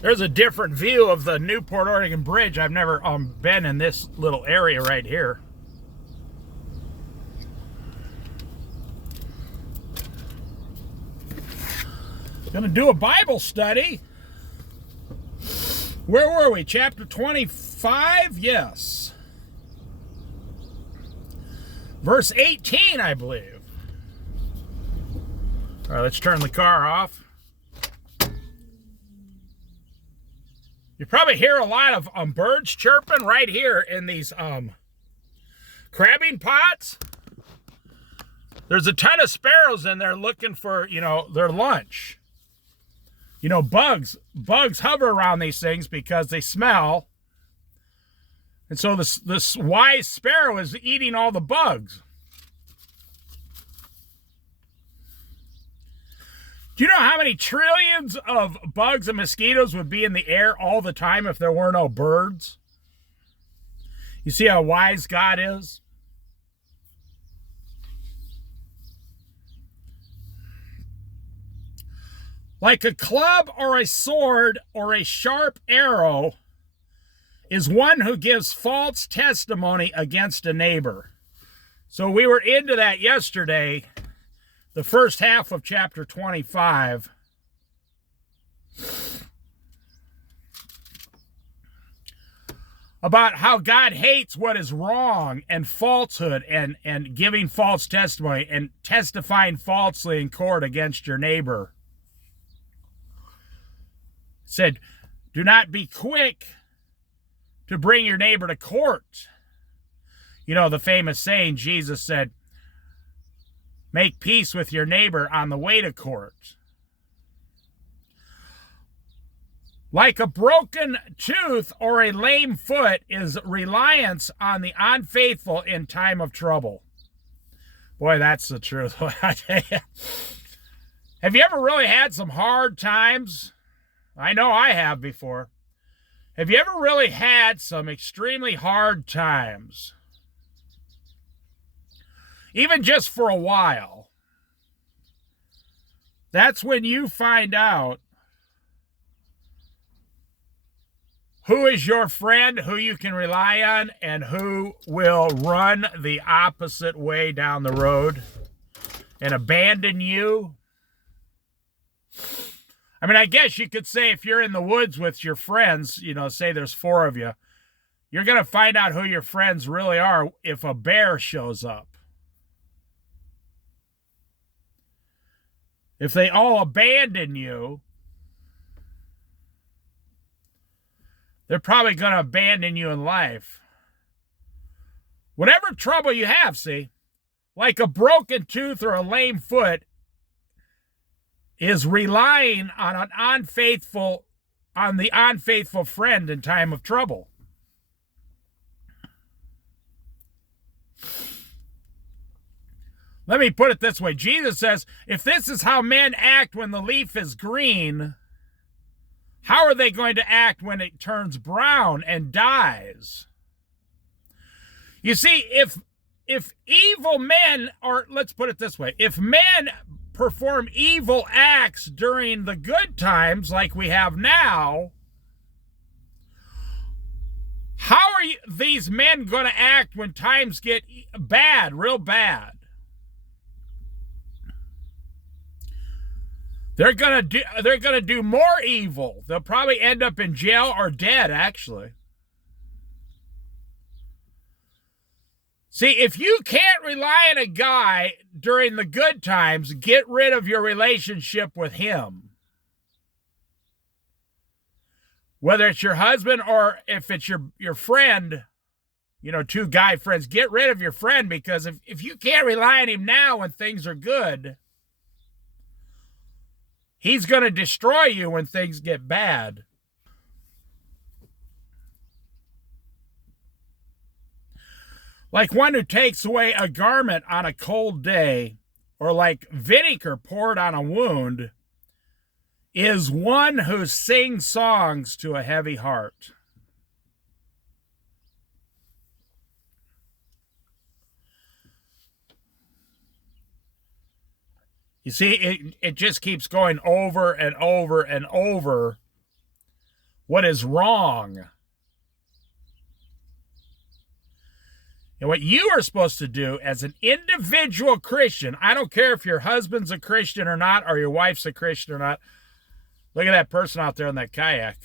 There's a different view of the Newport, Oregon Bridge. I've never been in this little area right here. Gonna do a Bible study. Where were we? Chapter 25? Yes. Verse 18, I believe. All right, let's turn the car off. You probably hear a lot of birds chirping right here in these crabbing pots. There's a ton of sparrows in there looking for, their lunch. Bugs hover around these things because they smell. And so this wise sparrow is eating all the bugs. Do you know how many trillions of bugs and mosquitoes would be in the air all the time if there were no birds? You see how wise God is? Like a club or a sword or a sharp arrow is one who gives false testimony against a neighbor. So we were into that yesterday. The first half of chapter 25. About how God hates what is wrong and falsehood and giving false testimony and testifying falsely in court against your neighbor. It said, do not be quick to bring your neighbor to court. The famous saying, Jesus said, make peace with your neighbor on the way to court. Like a broken tooth or a lame foot is reliance on the unfaithful in time of trouble. Boy, that's the truth. Have you ever really had some hard times? I know I have before. Have you ever really had some extremely hard times? Even just for a while. That's when you find out who is your friend, who you can rely on, and who will run the opposite way down the road and abandon you. I mean, I guess you could say if you're in the woods with your friends, say there's 4 of you, you're going to find out who your friends really are if a bear shows up. If they all abandon you, they're probably going to abandon you in life. Whatever trouble you have, see, like a broken tooth or a lame foot, is relying on the unfaithful friend in time of trouble. Let me put it this way. Jesus says, if this is how men act when the leaf is green, how are they going to act when it turns brown and dies? You see, if evil men, or let's put it this way, if men perform evil acts during the good times like we have now, how are these men going to act when times get bad, real bad? They're gonna do more evil. They'll probably end up in jail or dead, actually. See, if you can't rely on a guy during the good times, get rid of your relationship with him. Whether it's your husband or if it's your friend, 2 guy friends, get rid of your friend, because if you can't rely on him now when things are good, he's going to destroy you when things get bad. Like one who takes away a garment on a cold day, or like vinegar poured on a wound, is one who sings songs to a heavy heart. You see, it just keeps going over and over and over. what is wrong. And what you are supposed to do as an individual Christian, I don't care if your husband's a Christian or not, or your wife's a Christian or not. Look at that person out there in that kayak.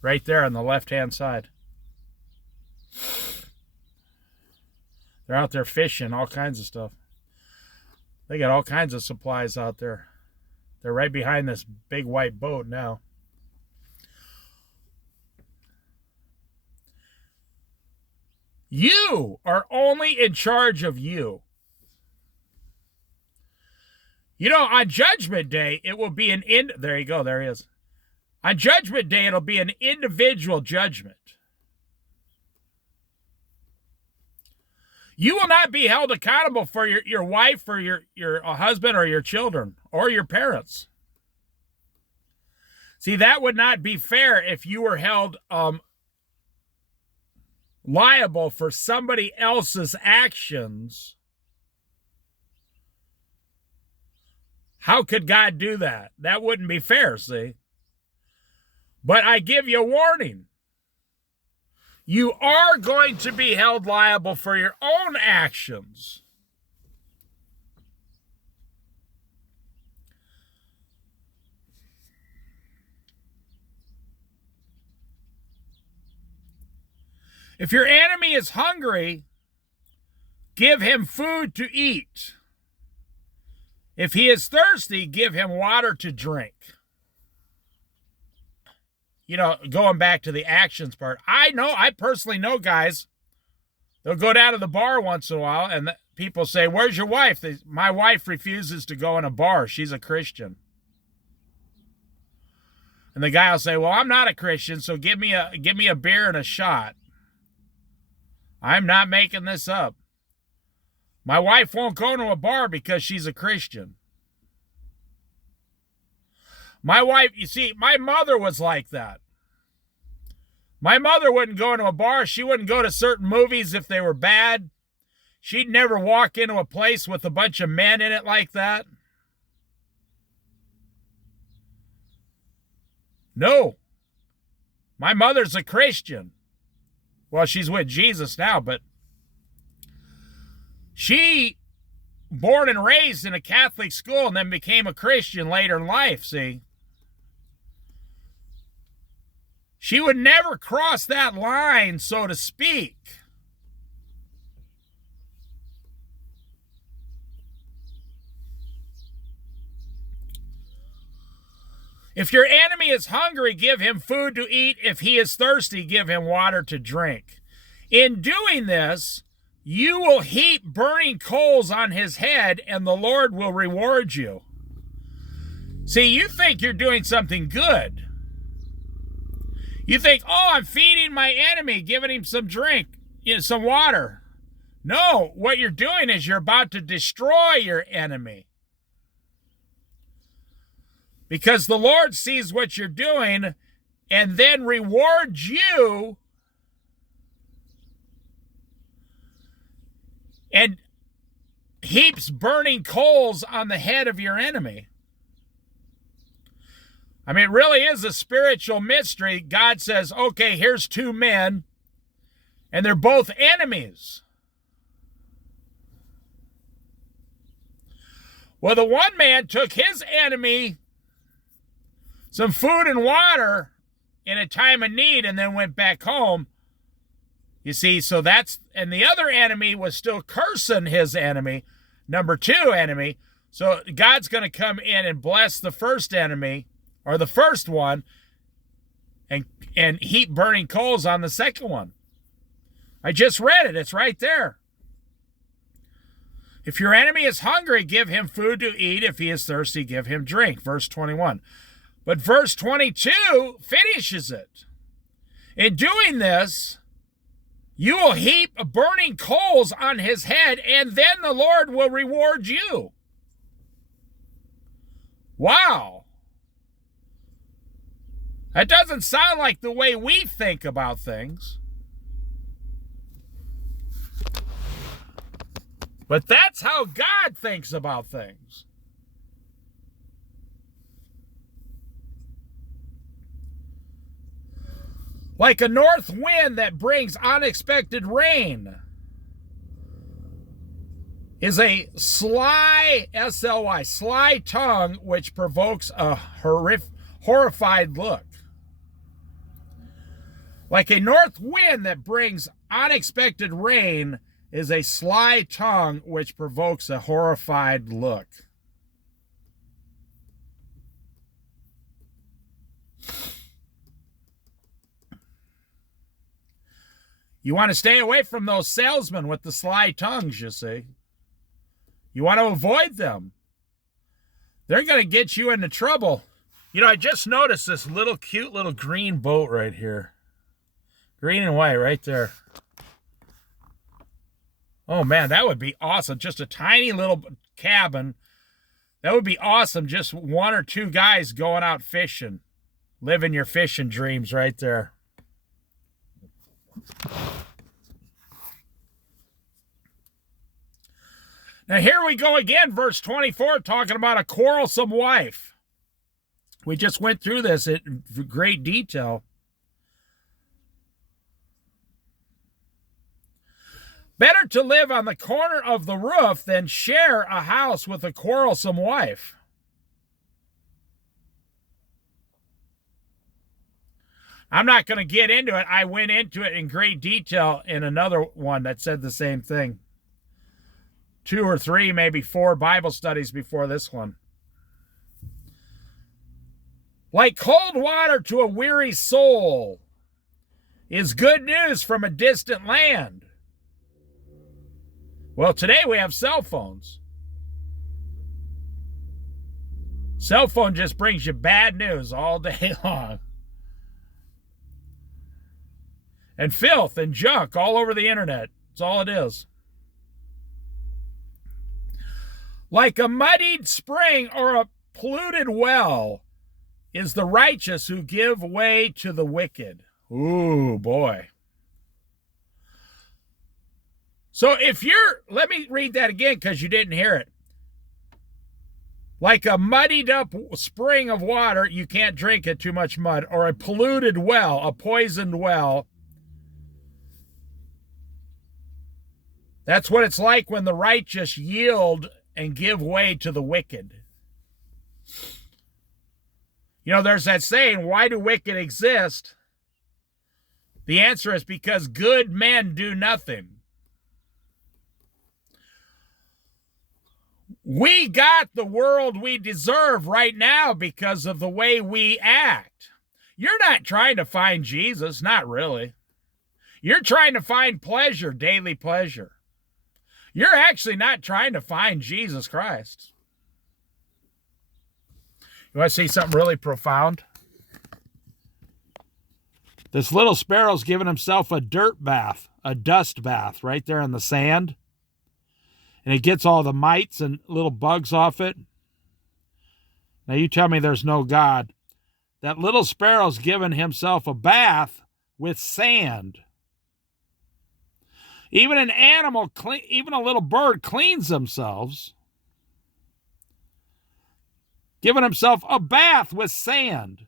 Right there on the left-hand side. They're out there fishing, all kinds of stuff. They got all kinds of supplies out there. They're right behind this big white boat now. You are only in charge of you. You know, on Judgment Day, it will be there you go, there he is. On Judgment Day, it'll be an individual judgment. You will not be held accountable for your wife or your husband or your children or your parents. See, that would not be fair if you were held liable for somebody else's actions. How could God do that? That wouldn't be fair, see? But I give you a warning. You are going to be held liable for your own actions. If your enemy is hungry, give him food to eat. If he is thirsty, give him water to drink. You know, going back to the actions part, I personally know guys, they'll go down to the bar once in a while, and people say, "Where's your wife?" My wife refuses to go in a bar. She's a Christian. And the guy will say, "Well, I'm not a Christian, so give me a beer and a shot." I'm not making this up. My wife won't go to a bar because she's a Christian. My wife, you see, my mother was like that. My mother wouldn't go into a bar. She wouldn't go to certain movies if they were bad. She'd never walk into a place with a bunch of men in it like that. No. My mother's a Christian. Well, she's with Jesus now, but she, born and raised in a Catholic school and then became a Christian later in life, see? She would never cross that line, so to speak. If your enemy is hungry, give him food to eat. If he is thirsty, give him water to drink. In doing this, you will heap burning coals on his head, and the Lord will reward you. See, you think you're doing something good. You think, "Oh, I'm feeding my enemy, giving him some drink, some water." No, what you're doing is you're about to destroy your enemy. Because the Lord sees what you're doing and then rewards you and heaps burning coals on the head of your enemy. I mean, it really is a spiritual mystery. God says, okay, here's two men, and they're both enemies. Well, the one man took his enemy some food and water in a time of need and then went back home. You see, so and the other enemy was still cursing his enemy, number two enemy. So God's going to come in and bless the first enemy, or the first one, and heap burning coals on the second one. I just read it. It's right there. If your enemy is hungry, give him food to eat. If he is thirsty, give him drink. Verse 21. But verse 22 finishes it. In doing this, you will heap burning coals on his head, and then the Lord will reward you. Wow. That doesn't sound like the way we think about things. But that's how God thinks about things. Like a north wind that brings unexpected rain is a sly, S-L-Y, sly tongue which provokes a horrified look. Like a north wind that brings unexpected rain is a sly tongue which provokes a horrified look. You want to stay away from those salesmen with the sly tongues, you see. You want to avoid them. They're going to get you into trouble. You know, I just noticed this cute little green boat right here. Green and white right there. Oh, man, that would be awesome. Just a tiny little cabin. That would be awesome. Just one or two guys going out fishing. Living your fishing dreams right there. Now, here we go again, verse 24, talking about a quarrelsome wife. We just went through this in great detail. Better to live on the corner of the roof than share a house with a quarrelsome wife. I'm not going to get into it. I went into it in great detail in another one that said the same thing. 2 or 3, maybe 4 Bible studies before this one. Like cold water to a weary soul is good news from a distant land. Well, today we have cell phones. Cell phone just brings you bad news all day long. And filth and junk all over the internet. That's all it is. Like a muddied spring or a polluted well is the righteous who give way to the wicked. Ooh, boy. So let me read that again because you didn't hear it. Like a muddied up spring of water, you can't drink it, too much mud, or a polluted well, a poisoned well. That's what it's like when the righteous yield and give way to the wicked. You know, there's that saying, why do wicked exist? The answer is because good men do nothing. We got the world we deserve right now because of the way we act. You're not trying to find Jesus, not really. You're trying to find pleasure, daily pleasure. You're actually not trying to find Jesus Christ. You want to see something really profound? This little sparrow's giving himself a dirt bath, a dust bath right there in the sand. And it gets all the mites and little bugs off it. Now you tell me there's no God. That little sparrow's giving himself a bath with sand. Even an animal, even a little bird cleans themselves, giving himself a bath with sand.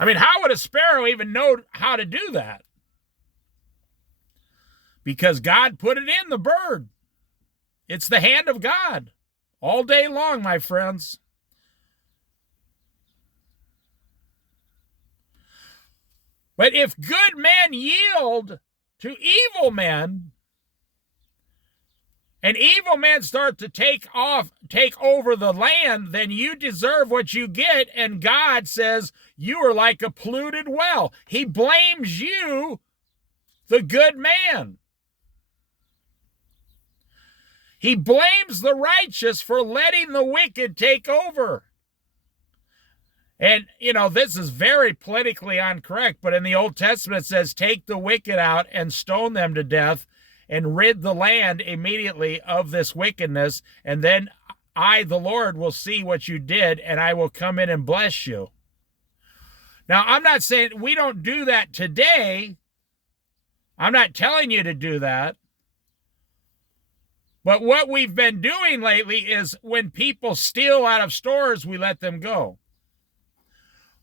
I mean, how would a sparrow even know how to do that? Because God put it in the bird. It's the hand of God all day long, my friends. But if good men yield to evil men, and evil men start to take over the land, then you deserve what you get, and God says you are like a polluted well. He blames you, the good man. He blames the righteous for letting the wicked take over. And, you know, this is very politically incorrect, but in the Old Testament it says, take the wicked out and stone them to death and rid the land immediately of this wickedness. And then I, the Lord, will see what you did, and I will come in and bless you. Now, I'm not saying we don't do that today. I'm not telling you to do that. But what we've been doing lately is when people steal out of stores, we let them go.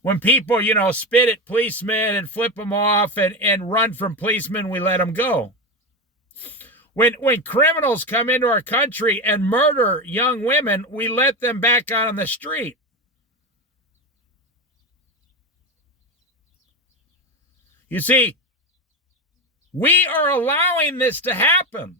When people, spit at policemen and flip them off and run from policemen, we let them go. When criminals come into our country and murder young women, we let them back out on the street. You see, we are allowing this to happen.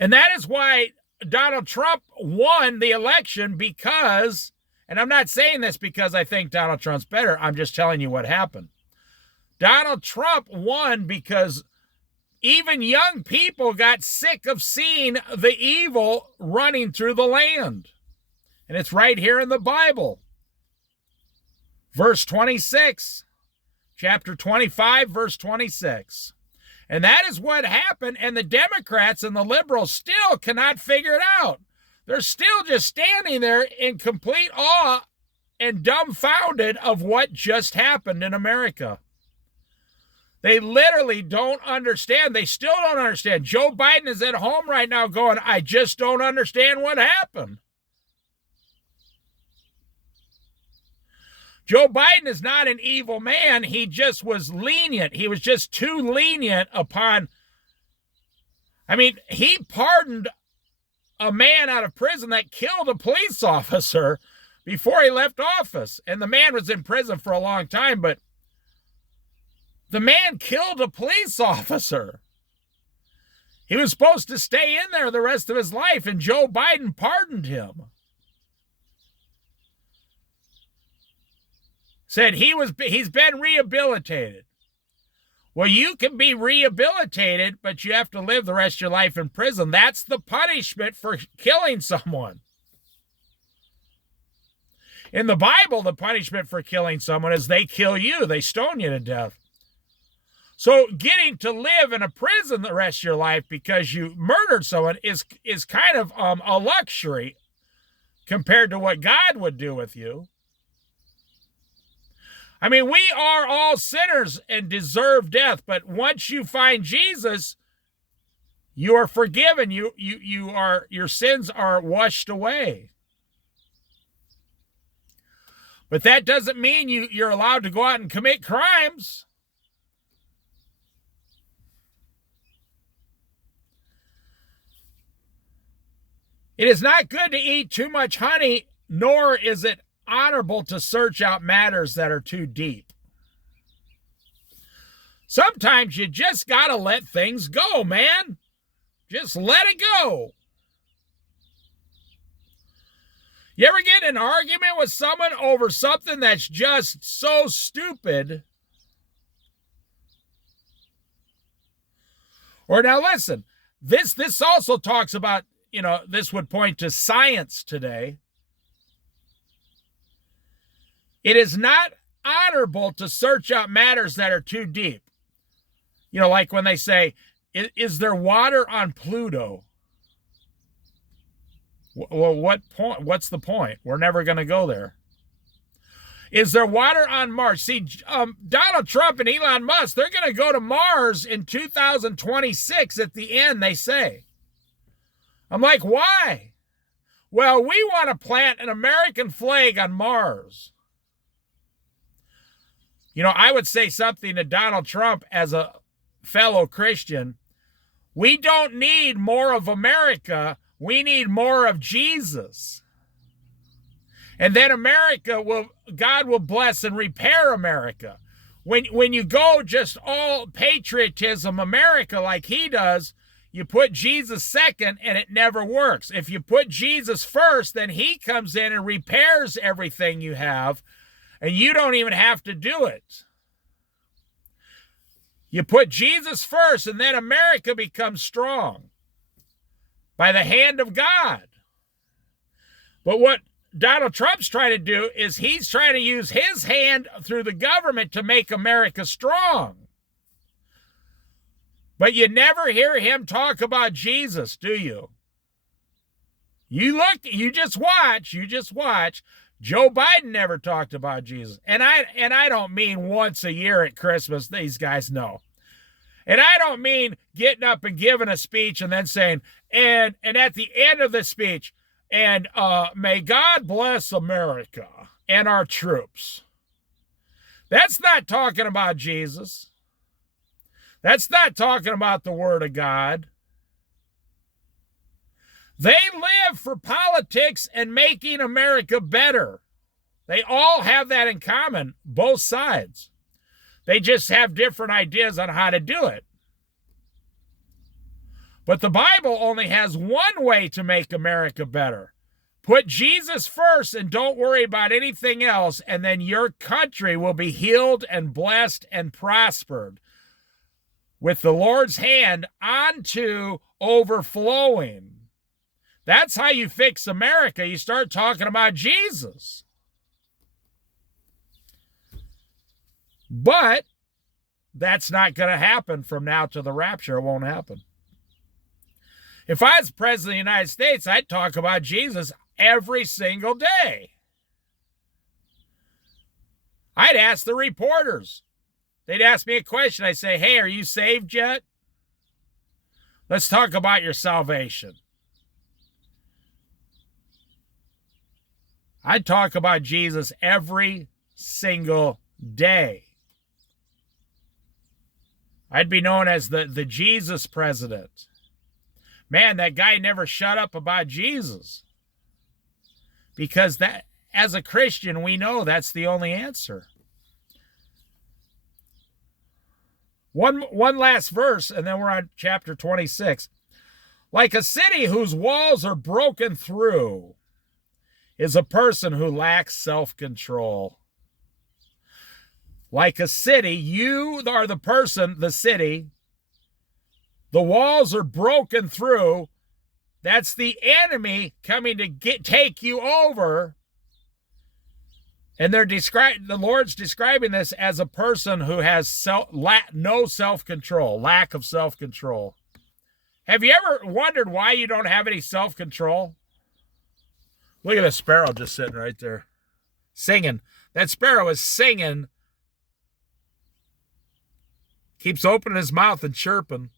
And that is why Donald Trump won the election, because, and I'm not saying this because I think Donald Trump's better, I'm just telling you what happened. Donald Trump won because even young people got sick of seeing the evil running through the land. And it's right here in the Bible. Verse 26, chapter 25, verse 26. And that is what happened, and the Democrats and the liberals still cannot figure it out. They're still just standing there in complete awe and dumbfounded of what just happened in America. They literally don't understand. They still don't understand. Joe Biden is at home right now going, I just don't understand what happened. Joe Biden is not an evil man. He just was lenient. He was just too lenient upon, he pardoned a man out of prison that killed a police officer before he left office. And the man was in prison for a long time, but the man killed a police officer. He was supposed to stay in there the rest of his life, and Joe Biden pardoned him. Said he's been rehabilitated. Well, you can be rehabilitated, but you have to live the rest of your life in prison. That's the punishment for killing someone. In the Bible, the punishment for killing someone is they kill you. They stone you to death. So getting to live in a prison the rest of your life because you murdered someone is kind of a luxury compared to what God would do with you. We are all sinners and deserve death, but once you find Jesus, you are forgiven. Your sins are washed away. But that doesn't mean you're allowed to go out and commit crimes. It is not good to eat too much honey, nor is it honorable to search out matters that are too deep. Sometimes you just got to let things go, man. Just let it go. You ever get in an argument with someone over something that's just so stupid? Or now listen, this also talks about, this would point to science today. It is not honorable to search out matters that are too deep. Like when they say, is there water on Pluto? Well, what point? What's the point? We're never going to go there. Is there water on Mars? See, Donald Trump and Elon Musk, they're going to go to Mars in 2026 at the end, they say. I'm like, why? Well, we want to plant an American flag on Mars. I would say something to Donald Trump as a fellow Christian. We don't need more of America. We need more of Jesus. And then God will bless and repair America. When you go just all patriotism America like he does, you put Jesus second and it never works. If you put Jesus first, then he comes in and repairs everything you have. And you don't even have to do it. You put Jesus first, and then America becomes strong by the hand of God. But what Donald Trump's trying to do is he's trying to use his hand through the government to make America strong. But you never hear him talk about Jesus, do you? You just watch. Joe Biden never talked about Jesus. And I don't mean once a year at Christmas. These guys know. And I don't mean getting up and giving a speech and then saying, and at the end of the speech, and may God bless America and our troops. That's not talking about Jesus. That's not talking about the Word of God. They live for politics and making America better. They all have that in common, both sides. They just have different ideas on how to do it. But the Bible only has one way to make America better. Put Jesus first and don't worry about anything else, and then your country will be healed and blessed and prospered with the Lord's hand onto overflowing. That's how you fix America. You start talking about Jesus. But that's not going to happen from now to the rapture. It won't happen. If I was president of the United States, I'd talk about Jesus every single day. I'd ask the reporters. They'd ask me a question. I'd say, hey, are you saved yet? Let's talk about your salvation. I'd talk about Jesus every single day. I'd be known as the Jesus president. Man, that guy never shut up about Jesus. Because that, as a Christian, we know that's the only answer. One last verse, and then we're on chapter 26. Like a city whose walls are broken through is a person who lacks self-control. Like a city, you are the person, the city. The walls are broken through. That's the enemy coming to take you over. And the Lord's describing this as a person who has no self-control, lack of self-control. Have you ever wondered why you don't have any self-control? Look at a sparrow just sitting right there, singing. That sparrow is singing. Keeps opening his mouth and chirping.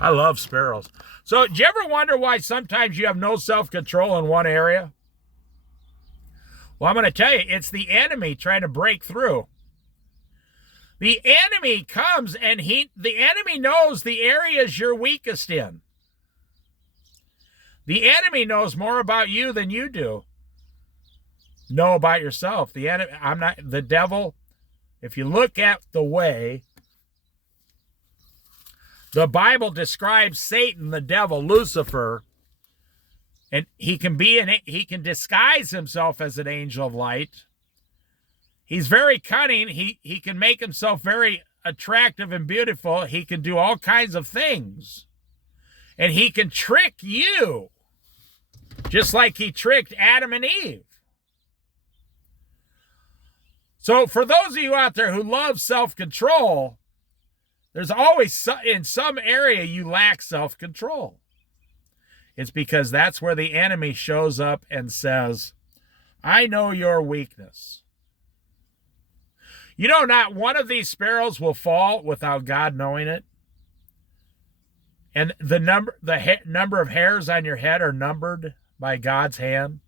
I love sparrows. So, do you ever wonder why sometimes you have no self-control in one area? Well, I'm going to tell you, it's the enemy trying to break through. The enemy comes and the enemy knows the areas you're weakest in. The enemy knows more about you than you do. Know about yourself. The devil, if you look at the way the Bible describes Satan, the devil, Lucifer, and he can disguise himself as an angel of light. He's very cunning. He can make himself very attractive and beautiful. He can do all kinds of things. And he can trick you, just like he tricked Adam and Eve. So for those of you out there who love self-control, there's always, in some area, you lack self-control. It's because that's where the enemy shows up and says, I know your weakness. You know, not one of these sparrows will fall without God knowing it. And the number of hairs on your head are numbered by God's hand.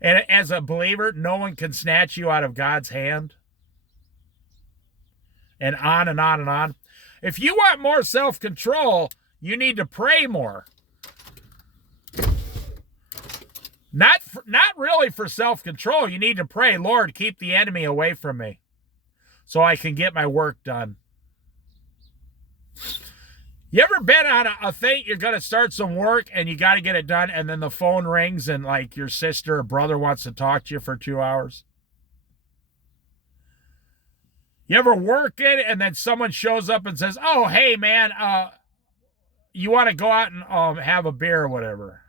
And as a believer, no one can snatch you out of God's hand. And on and on and on. If you want more self-control, you need to pray more. Not really for self-control. You need to pray, Lord, keep the enemy away from me so I can get my work done. You ever been on a thing, you're going to start some work and you got to get it done, and then the phone rings and like your sister or brother wants to talk to you for 2 hours? You ever work it and then someone shows up and says, oh, hey, man, you want to go out and have a beer or whatever?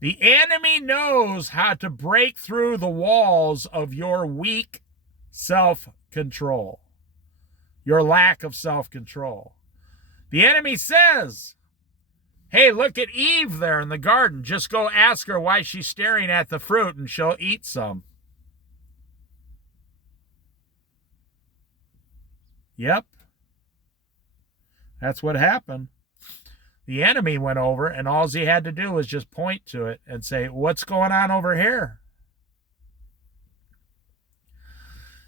The enemy knows how to break through the walls of your weak self-control, your lack of self-control. The enemy says, hey, look at Eve there in the garden. Just go ask her why she's staring at the fruit and she'll eat some. Yep. That's what happened. The enemy went over, and all he had to do was just point to it and say, what's going on over here?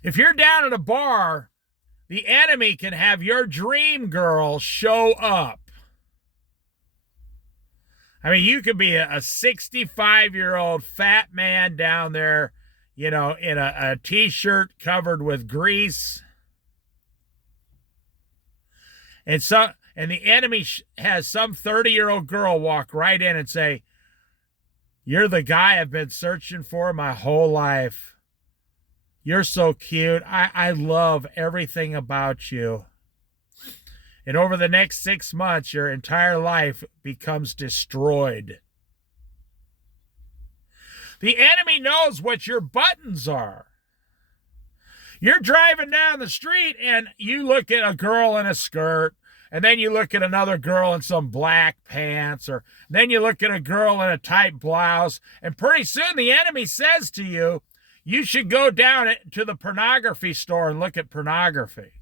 If you're down at a bar, the enemy can have your dream girl show up. I mean, you could be a 65-year-old fat man down there, in a T-shirt covered with grease. And the enemy has some 30-year-old girl walk right in and say, you're the guy I've been searching for my whole life. You're so cute. I love everything about you. And over the next 6 months, your entire life becomes destroyed. The enemy knows what your buttons are. You're driving down the street and you look at a girl in a skirt, and then you look at another girl in some black pants, or then you look at a girl in a tight blouse, and pretty soon the enemy says to you, you should go down to the pornography store and look at pornography.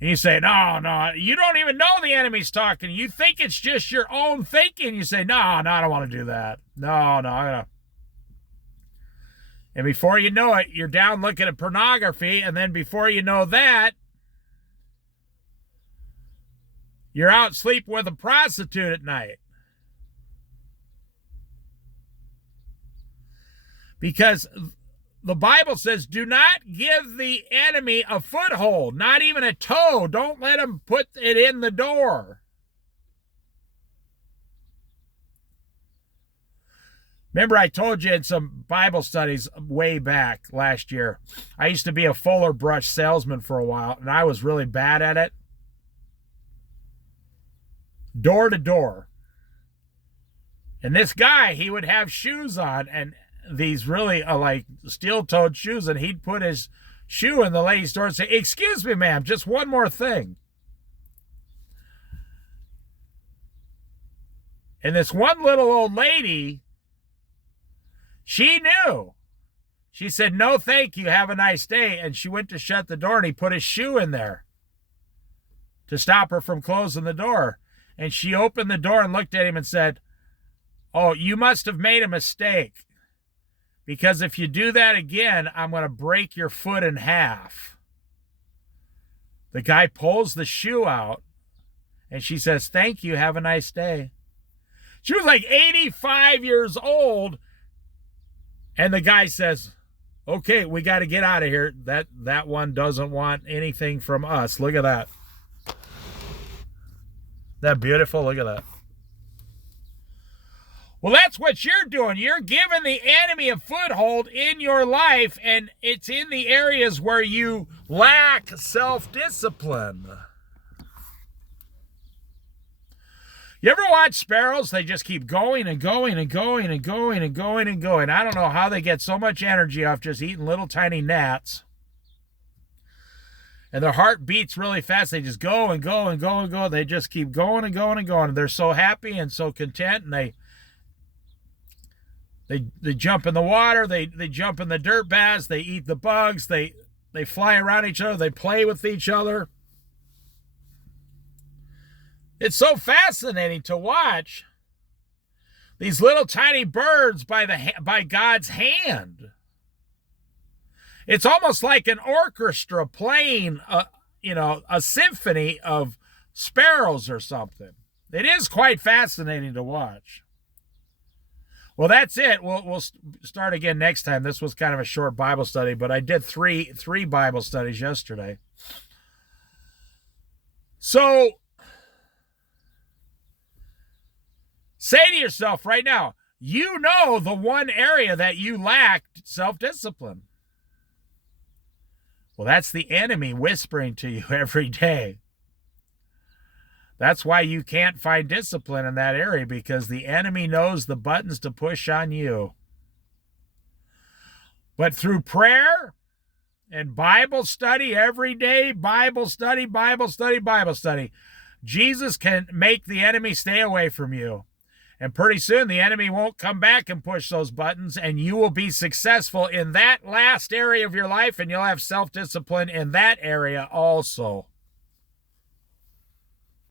And you say, no, you don't even know the enemy's talking. You think it's just your own thinking. You say, no, I don't want to do that. No, I don't. And before you know it, you're down looking at pornography, and then before you know that, you're out sleeping with a prostitute at night. Because the Bible says, do not give the enemy a foothold, not even a toe. Don't let him put it in the door. Remember, I told you in some Bible studies way back last year, I used to be a Fuller brush salesman for a while, and I was really bad at it. Door to door. And this guy, he would have shoes on, and these really like steel-toed shoes, and he'd put his shoe in the lady's door and say, excuse me, ma'am, just one more thing. And this one little old lady, she knew. She said, no, thank you, have a nice day. And she went to shut the door, and he put his shoe in there to stop her from closing the door. And she opened the door and looked at him and said, oh, you must have made a mistake. Because if you do that again, I'm going to break your foot in half. The guy pulls the shoe out, and she says, thank you, have a nice day. She was like 85 years old, and the guy says, okay, we got to get out of here. That one doesn't want anything from us. Look at that. Isn't that beautiful? Look at that. Well, that's what you're doing. You're giving the enemy a foothold in your life, and it's in the areas where you lack self-discipline. You ever watch sparrows? They just keep going and going and going and going and going and going. I don't know how they get so much energy off just eating little tiny gnats. And their heart beats really fast. They just go and go and go and go. They just keep going and going and going. And they're so happy and so content, and they jump in the water, they jump in the dirt baths, they eat the bugs, they fly around each other, they play with each other. It's so fascinating to watch these little tiny birds by God's hand. It's almost like an orchestra playing a symphony of sparrows or something. It is quite fascinating to watch. Well, that's it. We'll start again next time. This was kind of a short Bible study, but I did three Bible studies yesterday. So, say to yourself right now, you know the one area that you lacked self-discipline. Well, that's the enemy whispering to you every day. That's why you can't find discipline in that area, because the enemy knows the buttons to push on you. But through prayer and Bible study every day, Bible study, Bible study, Bible study, Jesus can make the enemy stay away from you. And pretty soon the enemy won't come back and push those buttons, and you will be successful in that last area of your life, and you'll have self-discipline in that area also.